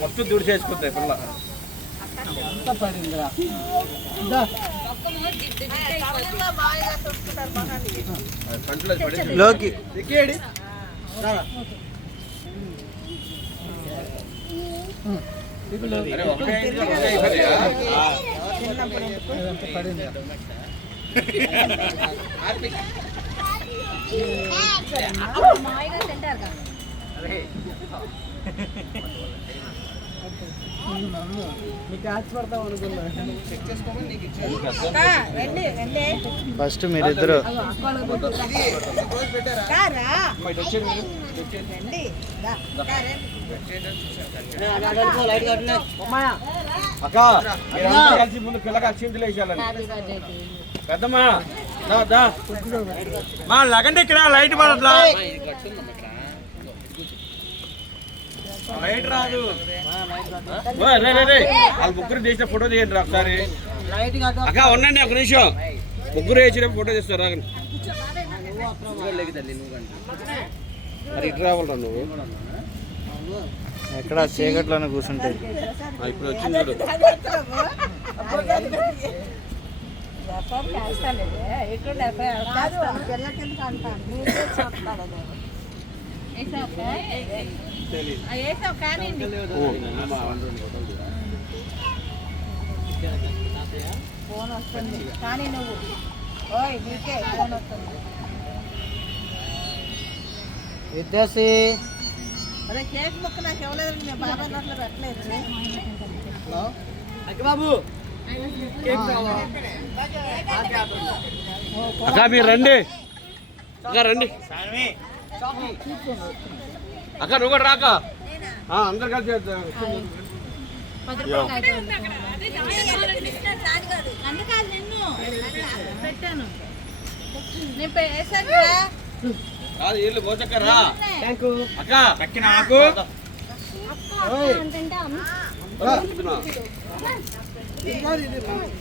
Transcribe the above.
మొత్తం దూడి చేసుకుంటాయి పిల్ల లోకి ఫస్ట్ మీరిద్దరు కలిసి ముందు పిల్లగా అక్షింతలు వేసాలని పెద్దమ్మా మా లగండి ఇక్కడ లైట్ పడట్లా లైట్ రాదు వాళ్ళు ముగ్గురు తీసిన ఫోటో తీయండి రా ఒకసారి అక్క ఉండండి ఒక నిమిషం ముగ్గురు వేసిన ఫోటో తీస్తారు రాగండి మరి ఇటు రావాలరా నువ్వు ఎక్కడ చీకట్లోనే కూర్చుంటాయి ఇప్పుడు వచ్చింది చూడు ఫోన్ వస్తుంది కానీ నువ్వు ఓయ్ నీకే ఫోన్ వస్తుంది విద్యాసి అదే కేక్ ముక్క నాకు ఇవ్వలేదండి మేము బాబా నోట్లో పెట్టలేదు బాబు అక్క మీరు రండి అక్క రండి అక్క నువ్వు కూడా రాక అందరు కలిసి పెట్టాను కాదు ఇల్లు పోచక్కరా అక్క పక్కిన ఆకు